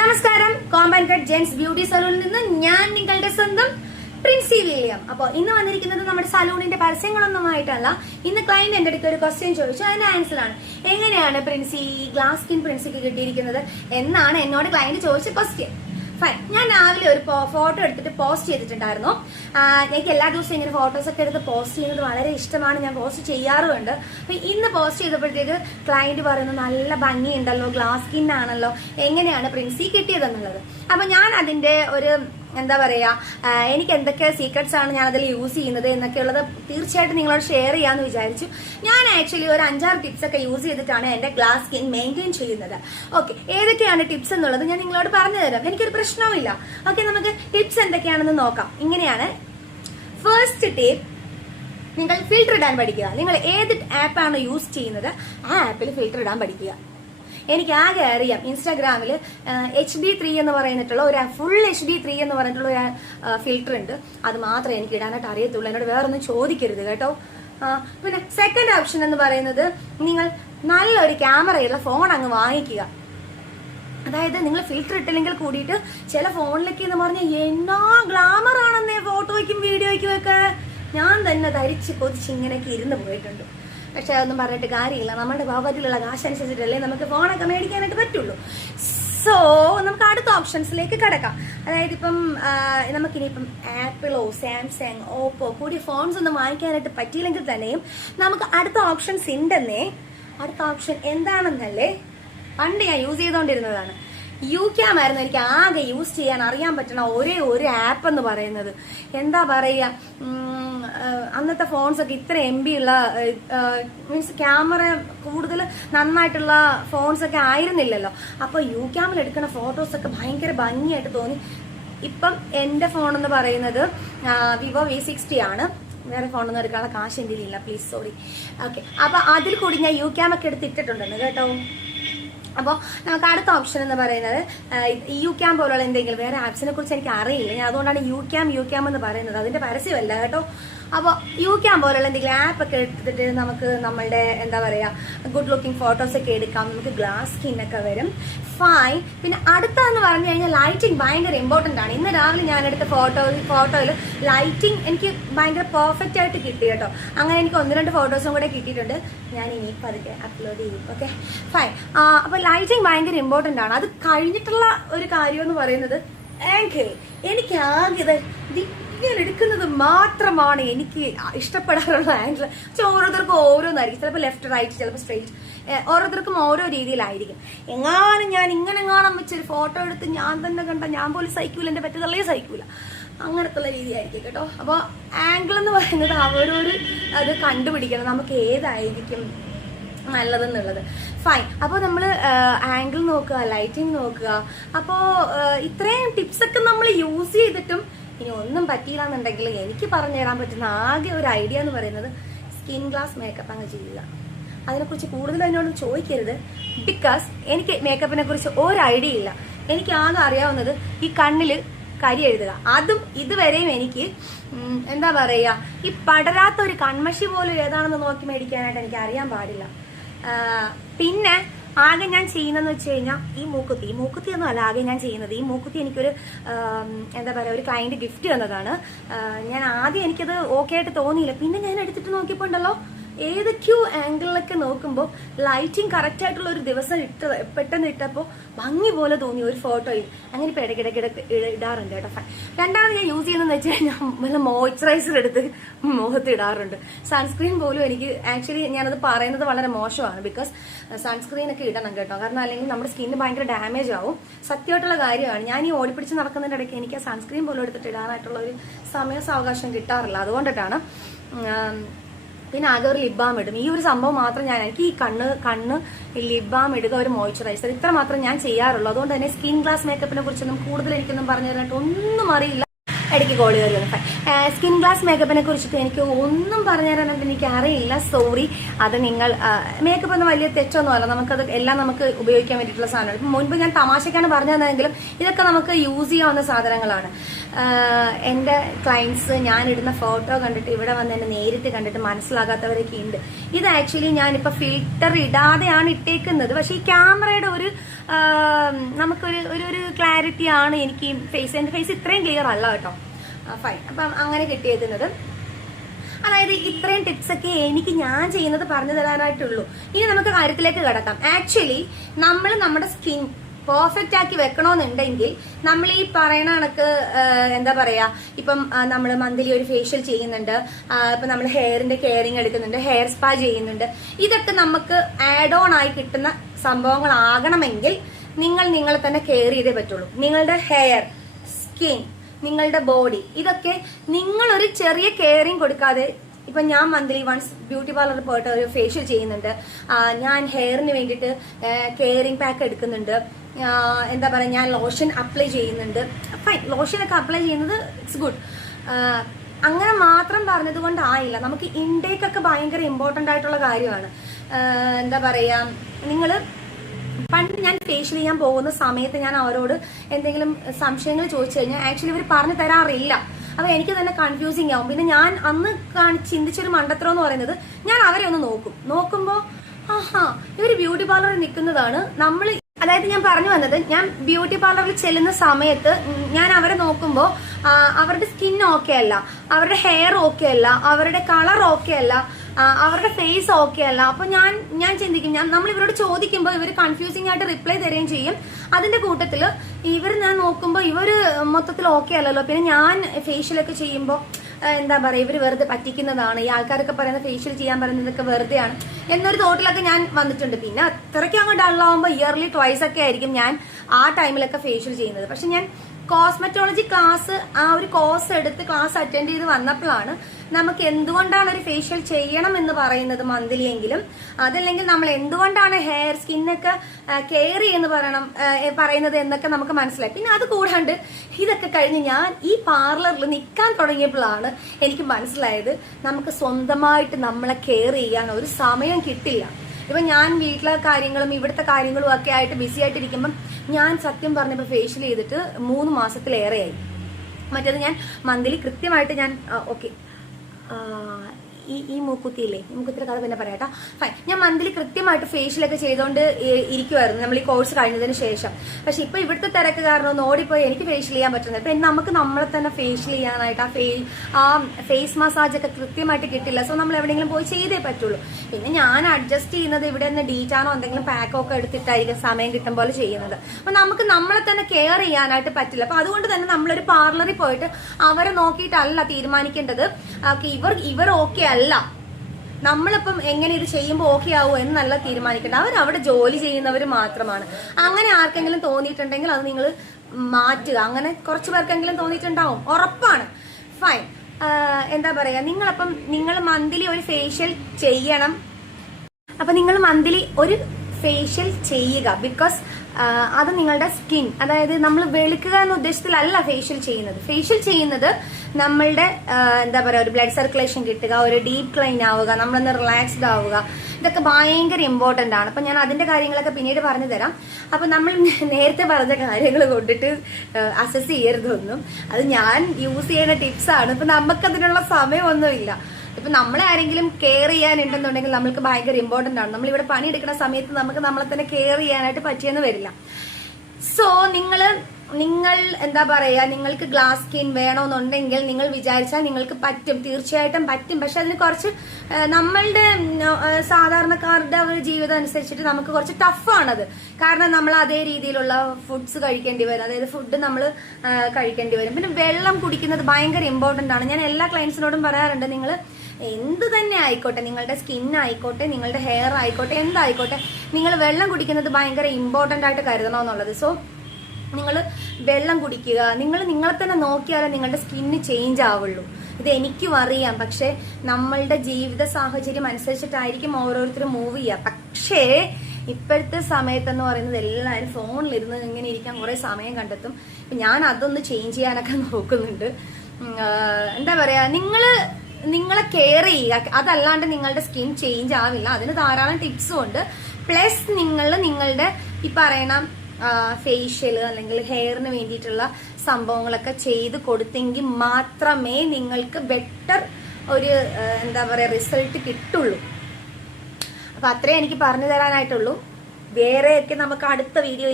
നമസ്കാരം. കോമ്പൻ cut gents beauty സലൂണിൽ നിന്ന് ഞാൻ നിങ്ങളുടെ സ്വന്തം പ്രിൻസി വില്യം. അപ്പോൾ ഇന്ന് വന്നിരിക്കുന്നത് നമ്മുടെ സലൂണിന്റെ പരസ്യങ്ങളൊന്നുമായിട്ടല്ല. ഇന്ന് ക്ലയന്റ് എന്റെ അടുത്ത് ഒരു ക്വസ്റ്റ്യൻ ചോദിച്ചു, അതിന്റെ ആൻസർ ആണ് എങ്ങനെയാണ് പ്രിൻസി ഗ്ലാസ് സ്കിൻ പ്രിൻസിക്ക് കിട്ടിയിരിക്കുന്നത് എന്നാണ് എന്നോട് ക്ലയന്റ് ചോദിച്ച ക്വസ്റ്റ്യൻ. ഫൈൻ. ഞാൻ രാവിലെ ഒരു ഫോട്ടോ എടുത്തിട്ട് പോസ്റ്റ് ചെയ്തിട്ടുണ്ടായിരുന്നു. എനിക്ക് എല്ലാ ദിവസവും ഇങ്ങനെ ഫോട്ടോസ് ഒക്കെ എടുത്ത് പോസ്റ്റ് ചെയ്യുന്നത് വളരെ ഇഷ്ടമാണ്, ഞാൻ പോസ്റ്റ് ചെയ്യാറുമുണ്ട്. അപ്പൊ ഇന്ന് പോസ്റ്റ് ചെയ്തപ്പോഴത്തേക്ക് ക്ലയന്റ് പറയുന്നു നല്ല ഭംഗിയുണ്ടല്ലോ, ഗ്ലാസ് സ്കിൻ ആണല്ലോ, എങ്ങനെയാണ് പ്രിൻസി കിട്ടിയതെന്നുള്ളത്. അപ്പൊ ഞാൻ അതിന്റെ ഒരു എന്താ പറയാ, എനിക്ക് എന്തൊക്കെ സീക്രട്സ് ആണ് ഞാൻ അതിൽ യൂസ് ചെയ്യുന്നത് എന്നൊക്കെയുള്ളത് തീർച്ചയായിട്ടും നിങ്ങളോട് ഷെയർ ചെയ്യാന്ന് വിചാരിച്ചു. ഞാൻ ആക്ച്വലി ഒരു 5-6 ടിപ്സ് ഒക്കെ യൂസ് ചെയ്തിട്ടാണ് എന്റെ ഗ്ലാസ് സ്കിൻ മെയിൻറ്റെയിൻ ചെയ്യുന്നത്. ഓക്കെ, ഏതൊക്കെയാണ് ടിപ്സ് എന്നുള്ളത് ഞാൻ നിങ്ങളോട് പറഞ്ഞു തരാം, എനിക്കൊരു പ്രശ്നവുമില്ല. ഓക്കെ, നമുക്ക് ടിപ്സ് എന്തൊക്കെയാണെന്ന് നോക്കാം. ഇങ്ങനെയാണ്. ഫസ്റ്റ് ടിപ്പ്, നിങ്ങൾ ഫിൽറ്റർ ഇടാൻ പഠിക്കുക. നിങ്ങൾ ഏത് ആപ്പാണ് യൂസ് ചെയ്യുന്നത് ആ ആപ്പിൽ ഫിൽറ്റർ ഇടാൻ പഠിക്കുക. എനിക്ക് ആകെ അറിയാം, ഇൻസ്റ്റാഗ്രാമിൽ HD3 എന്ന് പറയുന്നിട്ടുള്ള ഒരു ഫുൾ HD3 എന്ന് പറഞ്ഞിട്ടുള്ള ഒരു ഫിൽറ്റർ ഉണ്ട്. അത് മാത്രമേ എനിക്ക് ഇടാനായിട്ട് അറിയത്തുള്ളൂ. എന്നോട് വേറൊന്നും ചോദിക്കരുത് കേട്ടോ. പിന്നെ സെക്കൻഡ് ഓപ്ഷൻ എന്ന് പറയുന്നത്, നിങ്ങൾ നല്ലൊരു ക്യാമറയുള്ള ഫോൺ അങ്ങ് വാങ്ങിക്കുക. അതായത് നിങ്ങൾ ഫിൽറ്റർ ഇട്ടില്ലെങ്കിൽ കൂടിയിട്ട് ചില ഫോണിലേക്ക് എന്ന് പറഞ്ഞാൽ എന്നാ ഗ്ലാമർ ആണെന്നേ ഫോട്ടോയ്ക്കും വീഡിയോയ്ക്കും ഒക്കെ. ഞാൻ തന്നെ ധരിച്ച് കൊതിച്ച് ഇങ്ങനെയൊക്കെ ഇരുന്ന് പോയിട്ടുണ്ട്. പക്ഷെ അതൊന്നും പറഞ്ഞിട്ട് കാര്യമില്ല, നമ്മുടെ ഭാവത്തിലുള്ള കാശ് അനുസരിച്ചിട്ടല്ലേ നമുക്ക് ഫോണൊക്കെ മേടിക്കാനായിട്ട് പറ്റുള്ളൂ. സോ നമുക്ക് അടുത്ത ഓപ്ഷൻസിലേക്ക് കിടക്കാം. അതായത് ഇപ്പം നമുക്കിനിയിപ്പം ആപ്പിളോ സാംസങ് ഓപ്പോ കൂടിയ ഫോൺസ് ഒന്നും വാങ്ങിക്കാനായിട്ട് പറ്റിയില്ലെങ്കിൽ തന്നെയും നമുക്ക് അടുത്ത ഓപ്ഷൻസ് ഉണ്ടെന്നേ. അടുത്ത ഓപ്ഷൻ എന്താണെന്നല്ലേ, പണ്ട് ഞാൻ യൂസ് ചെയ്തുകൊണ്ടിരുന്നതാണ്. യുക്യാം ആയിരുന്നു എനിക്ക് ആകെ യൂസ് ചെയ്യാൻ അറിയാൻ പറ്റുന്ന ഒരേ ഒരു ആപ്പ് എന്ന് പറയുന്നത്. എന്താ പറയുക, അന്നത്തെ ഫോൺസ് ഒക്കെ ഇത്ര MB ഉള്ള മീൻസ് ക്യാമറ കൂടുതൽ നന്നായിട്ടുള്ള ഫോൺസ് ഒക്കെ ആയിരുന്നില്ലല്ലോ. അപ്പൊ യുക്യാമിൽ എടുക്കുന്ന ഫോട്ടോസ് ഒക്കെ ഭയങ്കര ഭംഗിയായിട്ട് തോന്നി. ഇപ്പം എന്റെ ഫോൺ എന്ന് പറയുന്നത് വിവോ V60 ആണ്. വേറെ ഫോണൊന്നും എടുക്കാനുള്ള കാശ് എൻ്റെ ഇല്ല, പ്ലീസ് സോറി. ഓക്കെ, അപ്പൊ അതിൽ കൂടി ഞാൻ യുക്യാം ഒക്കെ എടുത്തിട്ടുണ്ടെന്ന് കേട്ടോ. അപ്പോൾ നമുക്ക് അടുത്ത ഓപ്ഷൻ എന്ന് പറയുന്നത് യുക്യാം പോലുള്ള എന്തെങ്കിലും വേറെ ആപ്സിനെ കുറിച്ച് എനിക്ക് അറിയില്ല, ഞാൻ അതുകൊണ്ടാണ് യുക്യാം എന്ന് പറയുന്നത്, അതിന്റെ പരസ്യമല്ല കേട്ടോ. അപ്പോൾ യുക്യാം പോലുള്ള എന്തെങ്കിലും ആപ്പ് ഒക്കെ എടുത്തിട്ട് നമുക്ക് നമ്മളുടെ എന്താ പറയാ ഗുഡ് ലുക്കിംഗ് ഫോട്ടോസ് ഒക്കെ എടുക്കാം. നമുക്ക് ഗ്ലാസ് സ്കിൻ ഒക്കെ വരും. ഫൈൻ. പിന്നെ അടുത്തതെന്ന് പറഞ്ഞു കഴിഞ്ഞാൽ ലൈറ്റിംഗ് ഭയങ്കര ഇമ്പോർട്ടന്റ് ആണ്. ഇന്ന് രാവിലെ ഞാൻ എടുത്ത ഫോട്ടോയിൽ ലൈറ്റിംഗ് എനിക്ക് ഭയങ്കര പെർഫെക്റ്റ് ആയിട്ട് കിട്ടി കേട്ടോ. അങ്ങനെ എനിക്ക് 1-2 ഫോട്ടോസും കൂടെ കിട്ടിയിട്ടുണ്ട്. ഞാൻ ഇനി പതുക്കെ അപ്ലോഡ് ചെയ്യും. Okay, fine. അപ്പൊ ലൈറ്റിംഗ് ഭയങ്കര ഇമ്പോർട്ടന്റ് ആണ്. അത് കഴിഞ്ഞിട്ടുള്ള ഒരു കാര്യം എന്ന് പറയുന്നത് ആംഗിൾ. എനിക്ക് ആകെ ഞാൻ എടുക്കുന്നത് മാത്രമാണ് എനിക്ക് ഇഷ്ടപ്പെടാറുള്ള ആംഗിൾ. പക്ഷെ ഓരോരുത്തർക്കും ഓരോന്നായിരിക്കും, ചിലപ്പോൾ ലെഫ്റ്റ് റൈറ്റ്, ചിലപ്പോൾ സ്ട്രെയിറ്റ്, ഓരോരുത്തർക്കും ഓരോ രീതിയിലായിരിക്കും. എങ്ങാനും ഞാൻ ഇങ്ങനെ കാണാൻ വെച്ചൊരു ഫോട്ടോ എടുത്ത് ഞാൻ തന്നെ കണ്ട ഞാൻ പോലും സഹിക്കൂല, എന്റെ പറ്റതള്ളേ സഹിക്കൂല, അങ്ങനത്തുള്ള രീതിയായിരിക്കും കേട്ടോ. അപ്പോൾ ആംഗിൾ എന്ന് പറയുന്നത് അവരൊരു അത് കണ്ടുപിടിക്കണം നമുക്ക് ഏതായിരിക്കും നല്ലതെന്നുള്ളത്. ഫൈൻ. അപ്പോൾ നമ്മൾ ആംഗിൾ നോക്കുക, ലൈറ്റിംഗ് നോക്കുക. അപ്പോൾ ഇത്രയും ടിപ്സ് ഒക്കെ നമ്മൾ യൂസ് ചെയ്തിട്ടും ഇനി ഒന്നും പറ്റിയില്ല എന്നുണ്ടെങ്കിൽ എനിക്ക് പറഞ്ഞു തരാൻ പറ്റുന്ന ആകെ ഒരു ഐഡിയ എന്ന് പറയുന്നത് സ്കിൻ ഗ്ലാസ് മേക്കപ്പ് അങ്ങ് ചെയ്യുക. അതിനെക്കുറിച്ച് കൂടുതൽ എന്നോട് ചോദിക്കരുത്, ബിക്കോസ് എനിക്ക് മേക്കപ്പിനെ കുറിച്ച് ഒരു ഐഡിയ ഇല്ല. എനിക്ക് ആകെ അറിയാവുന്നത് ഈ കണ്ണിൽ കരി എഴുതുക. അതും ഇതുവരെയും എനിക്ക് എന്താ പറയുക, ഈ പടരാത്ത ഒരു കൺമഷി പോലും ഏതാണെന്ന് നോക്കി മേടിക്കാനായിട്ട് എനിക്ക് അറിയാൻ പാടില്ല. പിന്നെ ആകെ ഞാൻ ചെയ്യുന്നതെന്ന് വെച്ച് കഴിഞ്ഞാൽ ഈ മൂക്കുത്തി ഒന്നും അല്ല ആകെ ഞാൻ ചെയ്യുന്നത്. ഈ മൂക്കുത്തി എനിക്കൊരു എന്താ പറയുക ഒരു ക്ലയന്റ് ഗിഫ്റ്റ് തന്നതാണ്. ഞാൻ ആദ്യം എനിക്കത് ഓക്കെ ആയിട്ട് തോന്നിയില്ല. പിന്നെ ഞാൻ എടുത്തിട്ട് നോക്കിയപ്പോൾ ഉണ്ടല്ലോ, ഏതൊക്കെയോ ആംഗിളിലൊക്കെ നോക്കുമ്പോൾ ലൈറ്റിംഗ് കറക്റ്റ് ആയിട്ടുള്ള ഒരു ദിവസം പെട്ടെന്ന് ഇട്ടപ്പോൾ ഭംഗി പോലെ തോന്നി ഒരു ഫോട്ടോയിൽ. അങ്ങനെ ഇപ്പൊ ഇടയ്ക്കിടയ്ക്ക് ഇടാറുണ്ട് കേട്ടോ. രണ്ടാമത് ഞാൻ യൂസ് ചെയ്യുന്നതെന്ന് വെച്ച് കഴിഞ്ഞാൽ വല്ല മോയ്സ്ചറൈസർ എടുത്ത് മുഖത്ത് ഇടാറുണ്ട്. സൺസ്ക്രീൻ പോലും എനിക്ക് ആക്ച്വലി ഞാനത് പറയുന്നത് വളരെ മോശമാണ്, ബിക്കോസ് സൺസ്ക്രീൻ ഒക്കെ ഇടണം കേട്ടോ. കാരണം അല്ലെങ്കിൽ നമ്മുടെ സ്കിന്നിന് ഭയങ്കര ഡാമേജ് ആവും. സത്യമായിട്ടുള്ള കാര്യമാണ്. ഞാൻ ഈ ഓടിപ്പിടിച്ച് നടക്കുന്നതിന്റെ ഇടയ്ക്ക് എനിക്ക് ആ സൺസ്ക്രീൻ പോലും എടുത്തിട്ട് ഇടാനായിട്ടുള്ള ഒരു സമയസാവകാശം കിട്ടാറില്ല. അതുകൊണ്ടിട്ടാണ്. പിന്നെ ആകെ ഒരു ലിപ് ബാം ഇടും. ഈ ഒരു സംഭവം മാത്രം എനിക്ക് ഈ കണ്ണ് ലിപ് ബാം ഇടുക, ഒരു മോയ്സ്ചറൈസർ, ഇത്ര മാത്രം ഞാൻ ചെയ്യാറുള്ളൂ. അതുകൊണ്ട് തന്നെ സ്കിൻ ഗ്ലാസ് മേക്കപ്പിനെ കുറിച്ചൊന്നും കൂടുതൽ എനിക്കൊന്നും പറഞ്ഞു തരാനായിട്ട് ഒന്നും അറിയില്ല. ഇടയ്ക്ക് കോള് കയറി വന്നു. സ്കിൻ ഗ്ലാസ് മേക്കപ്പിനെ കുറിച്ചിട്ട് എനിക്ക് ഒന്നും പറഞ്ഞു തരാനായിട്ട് എനിക്ക് അറിയില്ല, സോറി. അത് നിങ്ങൾ മേക്കപ്പ് ഒന്നും വലിയ തെറ്റൊന്നും അല്ല, നമുക്കത് എല്ലാം നമുക്ക് ഉപയോഗിക്കാൻ വേണ്ടിയിട്ടുള്ള സാധനമാണ്. ഇപ്പം മുൻപ് ഞാൻ തമാശക്കാണ് പറഞ്ഞു തന്നതെങ്കിലും ഇതൊക്കെ നമുക്ക് യൂസ് ചെയ്യാവുന്ന സാധനങ്ങളാണ്. എൻ്റെ ക്ലയൻസ് ഞാൻ ഇടുന്ന ഫോട്ടോ കണ്ടിട്ട് ഇവിടെ വന്ന് എന്നെ നേരിട്ട് കണ്ടിട്ട് മനസ്സിലാകാത്തവരൊക്കെ ഉണ്ട്. ഇത് ആക്ച്വലി ഞാനിപ്പോൾ ഫിൽറ്റർ ഇടാതെയാണ് ഇട്ടേക്കുന്നത്. പക്ഷേ ഈ ക്യാമറയുടെ ഒരു നമുക്കൊരു ഒരു ക്ലാരിറ്റി ആണ് എനിക്ക് ഫേസ്. എന്റെ ഫേസ് ഇത്രയും ക്ലിയർ അല്ല കേട്ടോ. ഫൈൻ. അപ്പം അങ്ങനെ കിട്ടിയേക്കുന്നത്. അതായത് ഇത്രയും ടിപ്സ് ഒക്കെ എനിക്ക് ഞാൻ ചെയ്യുന്നത് പറഞ്ഞു തരാനായിട്ടുള്ളൂ. ഇനി നമുക്ക് കാര്യത്തിലേക്ക് കിടക്കാം. ആക്ച്വലി നമ്മൾ നമ്മുടെ സ്കിൻ പെർഫെക്റ്റ് ആക്കി വെക്കണമെന്നുണ്ടെങ്കിൽ നമ്മൾ ഈ പറയണ കണക്ക് എന്താ പറയാ, ഇപ്പം നമ്മൾ മന്ത്ലി ഒരു ഫേഷ്യൽ ചെയ്യുന്നുണ്ട്, ഇപ്പൊ നമ്മൾ ഹെയറിന്റെ കെയറിങ് എടുക്കുന്നുണ്ട്, ഹെയർ സ്പാ ചെയ്യുന്നുണ്ട്. ഇതൊക്കെ നമുക്ക് ആഡ് ഓൺ ആയി കിട്ടുന്ന സംഭവങ്ങളാകണമെങ്കിൽ നിങ്ങൾ നിങ്ങളെ തന്നെ കെയർ ചെയ്തേ പറ്റുള്ളൂ. നിങ്ങളുടെ ഹെയർ, സ്കിൻ, നിങ്ങളുടെ ബോഡി, ഇതൊക്കെ നിങ്ങൾ ഒരു ചെറിയ കെയറിങ് കൊടുക്കാതെ, ഇപ്പൊ ഞാൻ മന്ത്ലി വൺസ് ബ്യൂട്ടി പാർലറിൽ പോയിട്ട് ഒരു ഫേഷ്യൽ ചെയ്യുന്നുണ്ട്, ഞാൻ ഹെയറിന് വേണ്ടിയിട്ട് കെയറിങ് പാക്ക് എടുക്കുന്നുണ്ട്, എന്താ പറയാ, ഞാൻ ലോഷൻ അപ്ലൈ ചെയ്യുന്നുണ്ട്. ഫൈൻ, ലോഷനൊക്കെ അപ്ലൈ ചെയ്യുന്നത് ഇറ്റ്സ് ഗുഡ്. അങ്ങനെ മാത്രം പറഞ്ഞത് കൊണ്ടായില്ല. നമുക്ക് ഇൻടേക്ക് ഒക്കെ ഭയങ്കര ഇമ്പോർട്ടന്റ് ആയിട്ടുള്ള കാര്യമാണ്. എന്താ പറയാ, നിങ്ങള് പണ്ട് ഞാൻ ഫേഷ്യൽ ചെയ്യാൻ പോകുന്ന സമയത്ത് ഞാൻ അവരോട് എന്തെങ്കിലും സംശയങ്ങൾ ചോദിച്ചു കഴിഞ്ഞാൽ ആക്ച്വലി ഇവർ പറഞ്ഞു തരാറില്ല. അപ്പൊ എനിക്ക് തന്നെ കൺഫ്യൂസിങ് ആവും. പിന്നെ ഞാൻ അന്ന് ചിന്തിച്ചൊരു മണ്ടത്തരം എന്ന് പറയുന്നത്, ഞാൻ അവരെ ഒന്ന് നോക്കുമ്പോ ഇവര് ബ്യൂട്ടി പാർലറിൽ നിൽക്കുന്നതാണ്. നമ്മൾ, അതായത് ഞാൻ പറഞ്ഞു വന്നത്, ഞാൻ ബ്യൂട്ടി പാർലറിൽ ചെല്ലുന്ന സമയത്ത് ഞാൻ അവരെ നോക്കുമ്പോൾ അവരുടെ സ്കിൻ ഓക്കെ അല്ല, അവരുടെ ഹെയർ ഓക്കെ അല്ല, അവരുടെ കളർ ഓക്കെ അല്ല, അവരുടെ ഫേസ് ഓക്കെ അല്ല. അപ്പൊ ഞാൻ ചിന്തിക്കും, നമ്മൾ ഇവരോട് ചോദിക്കുമ്പോൾ ഇവർ കൺഫ്യൂസിംഗ് ആയിട്ട് റിപ്ലൈ തരുകയും ചെയ്യും. അതിന്റെ കൂട്ടത്തില് ഞാൻ നോക്കുമ്പോൾ ഇവര് മൊത്തത്തിൽ ഓക്കെ അല്ലല്ലോ. പിന്നെ ഞാൻ ഫേഷ്യലൊക്കെ ചെയ്യുമ്പോൾ എന്താ പറയാ, ഇവര് വെറുതെ പറ്റിക്കുന്നതാണ്, ഈ ആൾക്കാരൊക്കെ പറയുന്ന ഫേഷ്യൽ ചെയ്യാൻ പറയുന്നതൊക്കെ വെറുതെയാണ് എന്നൊരു തോട്ടിലൊക്കെ ഞാൻ വന്നിട്ടുണ്ട്. പിന്നെ അത്രയ്ക്ക് അങ്ങ് ഡള്ളാവുമ്പോൾ ഇയർലി ട്വൈസ് ഒക്കെ ആയിരിക്കും ഞാൻ ആ ടൈമിലൊക്കെ ഫേഷ്യൽ ചെയ്യുന്നത്. പക്ഷെ ഞാൻ കോസ്മെറ്റോളജി ക്ലാസ്, ആ ഒരു കോഴ്സ് എടുത്ത് ക്ലാസ് അറ്റൻഡ് ചെയ്ത് വന്നപ്പോഴാണ് നമുക്ക് എന്തുകൊണ്ടാണ് ഒരു ഫേഷ്യൽ ചെയ്യണം എന്ന് പറയുന്നത് മന്ത്ലി എങ്കിലും, അതല്ലെങ്കിൽ നമ്മൾ എന്തുകൊണ്ടാണ് ഹെയർ സ്കിന്നൊക്കെ കെയർ ചെയ്യുന്ന പറയുന്നത് എന്നൊക്കെ നമുക്ക് മനസ്സിലായി. പിന്നെ അത് കൂടാണ്ട് ഇതൊക്കെ കഴിഞ്ഞ് ഞാൻ ഈ പാർലറിൽ നിൽക്കാൻ തുടങ്ങിയപ്പോഴാണ് എനിക്ക് മനസ്സിലായത്, നമുക്ക് സ്വന്തമായിട്ട് നമ്മളെ കെയർ ചെയ്യാൻ ഒരു സമയം കിട്ടില്ല. ഇപ്പൊ ഞാൻ വീട്ടിലെ കാര്യങ്ങളും ഇവിടുത്തെ കാര്യങ്ങളും ഒക്കെ ആയിട്ട് ബിസി ആയിട്ടിരിക്കുമ്പം ഞാൻ സത്യം പറഞ്ഞപ്പോ ഫേഷ്യൽ ചെയ്തിട്ട് 3 മാസത്തിലേറെയായി. മറ്റേത് ഞാൻ മന്ത്ലി കൃത്യമായിട്ട് ഞാൻ ഓക്കെ ഈ മൂക്കുത്തിയില്ലേ, ഈ മൂക്കുത്തിയുടെ കഥ പിന്നെ പറയാട്ടാ. ഫൈൻ, ഞാൻ മന്ത്ലി കൃത്യമായിട്ട് ഫേഷ്യലൊക്കെ ചെയ്തുകൊണ്ട് ഇരിക്കുമായിരുന്നു നമ്മൾ ഈ കോഴ്സ് കഴിഞ്ഞതിന് ശേഷം. പക്ഷെ ഇപ്പൊ ഇവിടുത്തെ തിരക്ക് കാരണം ഒന്ന് ഓടിപ്പോയി എനിക്ക് ഫേഷ്യൽ ചെയ്യാൻ പറ്റുന്നത്. ഇപ്പൊ നമുക്ക് നമ്മളെ തന്നെ ഫേഷ്യൽ ചെയ്യാനായിട്ട് ആ ഫേസ് മസാജ് ഒക്കെ കൃത്യമായിട്ട് കിട്ടില്ല. സോ നമ്മൾ എവിടെയെങ്കിലും പോയി ചെയ്തേ പറ്റുള്ളൂ. പിന്നെ ഞാൻ അഡ്ജസ്റ്റ് ചെയ്യുന്നത് ഇവിടെ നിന്ന് ഡീറ്റാണോ എന്തെങ്കിലും പാക്കോ ഒക്കെ എടുത്തിട്ടായിരിക്കും സമയം കിട്ടും പോലെ ചെയ്യുന്നത്. അപ്പൊ നമുക്ക് നമ്മളെ തന്നെ കെയർ ചെയ്യാനായിട്ട് പറ്റില്ല. അപ്പൊ അതുകൊണ്ട് തന്നെ നമ്മളൊരു പാർലറിൽ പോയിട്ട് അവരെ നോക്കിയിട്ടല്ല തീരുമാനിക്കേണ്ടത് ഇവർ ഓക്കെ അല്ല, നമ്മളിപ്പം എങ്ങനെ ഇത് ചെയ്യുമ്പോൾ ഓക്കെ ആവോ എന്നല്ല തീരുമാനിക്കേണ്ടത്. അവരവിടെ ജോലി ചെയ്യുന്നവർ മാത്രമാണ്. അങ്ങനെ ആർക്കെങ്കിലും തോന്നിയിട്ടുണ്ടെങ്കിൽ അത് നിങ്ങൾ മാറ്റുക. അങ്ങനെ കുറച്ച് പേർക്കെങ്കിലും തോന്നിയിട്ടുണ്ടാവും, ഉറപ്പാണ്. ഫൈൻ. എന്താ പറയാ, നിങ്ങൾ മന്ത്ലി ഒരു ഫേഷ്യൽ ചെയ്യണം. അപ്പൊ നിങ്ങൾ മന്ത്ലി ഒരു ഫേഷ്യൽ ചെയ്യുക. ബിക്കോസ് അത് നിങ്ങളുടെ സ്കിൻ, അതായത് നമ്മൾ വെളുക്കുക എന്ന ഉദ്ദേശത്തിലല്ല ഫേഷ്യൽ ചെയ്യുന്നത്. ഫേഷ്യൽ ചെയ്യുന്നത് നമ്മളുടെ എന്താ പറയാ, ഒരു ബ്ലഡ് സർക്കുലേഷൻ കിട്ടുക, ഒരു ഡീപ്പ് ക്ലീൻ ആവുക, നമ്മളൊന്ന് റിലാക്സ്ഡ് ആവുക, ഇതൊക്കെ ഭയങ്കര ഇമ്പോർട്ടന്റ് ആണ്. അപ്പൊ ഞാൻ അതിന്റെ കാര്യങ്ങളൊക്കെ പിന്നീട് പറഞ്ഞു തരാം. അപ്പൊ നമ്മൾ നേരത്തെ പറഞ്ഞ കാര്യങ്ങൾ കൊണ്ടിട്ട് അസസ് ചെയ്യരുതൊന്നും. അത് ഞാൻ യൂസ് ചെയ്യുന്ന ടിപ്സ് ആണ്. ഇപ്പൊ നമുക്കതിനുള്ള സമയമൊന്നുമില്ല. ഇപ്പൊ നമ്മളെ ആരെങ്കിലും കെയർ ചെയ്യാനുണ്ടെന്നുണ്ടെങ്കിൽ നമ്മൾക്ക് ഭയങ്കര ഇമ്പോർട്ടന്റ് ആണ്. നമ്മളിവിടെ പണിയെടുക്കുന്ന സമയത്ത് നമുക്ക് നമ്മളെ തന്നെ കെയർ ചെയ്യാനായിട്ട് പറ്റിയെന്ന് വരില്ല. സോ നിങ്ങൾ എന്താ പറയാ, നിങ്ങൾക്ക് ഗ്ലാസ് സ്കിൻ വേണമെന്നുണ്ടെങ്കിൽ നിങ്ങൾ വിചാരിച്ചാൽ നിങ്ങൾക്ക് പറ്റും, തീർച്ചയായിട്ടും പറ്റും. പക്ഷെ അതിന് കുറച്ച് നമ്മളുടെ സാധാരണക്കാരുടെ ഒരു ജീവിതം അനുസരിച്ചിട്ട് നമുക്ക് കുറച്ച് ടഫാണത്. കാരണം നമ്മൾ അതേ രീതിയിലുള്ള ഫുഡ്സ് കഴിക്കേണ്ടി വരും, അതായത് ഫുഡ് നമ്മൾ കഴിക്കേണ്ടി വരും. പിന്നെ വെള്ളം കുടിക്കുന്നത് ഭയങ്കര ഇമ്പോർട്ടന്റ് ആണ്. ഞാൻ എല്ലാ ക്ലയൻസിനോടും പറയാറുണ്ട്, നിങ്ങൾ എന്ത് തന്നെ ആയിക്കോട്ടെ, നിങ്ങളുടെ സ്കിൻ ആയിക്കോട്ടെ, നിങ്ങളുടെ ഹെയർ ആയിക്കോട്ടെ, എന്തായിക്കോട്ടെ, നിങ്ങൾ വെള്ളം കുടിക്കുന്നത് ഭയങ്കര ഇമ്പോർട്ടന്റ് ആയിട്ട് കരുതണമെന്നുള്ളത്. സോ നിങ്ങൾ വെള്ളം കുടിക്കുക. നിങ്ങളെ തന്നെ നോക്കിയാലേ നിങ്ങളുടെ സ്കിന്ന് ചേഞ്ച് ആവുള്ളൂ. ഇത് എനിക്കും അറിയാം. പക്ഷെ നമ്മളുടെ ജീവിത സാഹചര്യം അനുസരിച്ചിട്ടായിരിക്കും ഓരോരുത്തരും മൂവ് ചെയ്യുക. പക്ഷേ ഇപ്പോഴത്തെ സമയത്തെന്ന് പറയുന്നത് എല്ലാവരും ഫോണിലിരുന്ന് ഇങ്ങനെ ഇരിക്കാൻ കുറെ സമയം കണ്ടെത്തും. ഞാൻ അതൊന്ന് ചേഞ്ച് ചെയ്യാനൊക്കെ നോക്കുന്നുണ്ട്. എന്താ പറയാ, നിങ്ങളെ കെയർ ചെയ്യുക. അതല്ലാണ്ട് നിങ്ങളുടെ സ്കിൻ ചേഞ്ച് ആവില്ല. അതിന് ധാരാളം ടിപ്സും ഉണ്ട്. പ്ലസ് നിങ്ങളുടെ ഈ പറയണ ഫേഷ്യൽ അല്ലെങ്കിൽ ഹെയറിന് വേണ്ടിയിട്ടുള്ള സംഭവങ്ങളൊക്കെ ചെയ്ത് കൊടുത്തെങ്കിൽ മാത്രമേ നിങ്ങൾക്ക് ബെറ്റർ ഒരു എന്താ പറയാ റിസൾട്ട് കിട്ടുള്ളൂ. അപ്പൊ അത്രേ എനിക്ക് പറഞ്ഞു തരാനായിട്ടുള്ളൂ. വേറെയൊക്കെ നമുക്ക് അടുത്ത വീഡിയോ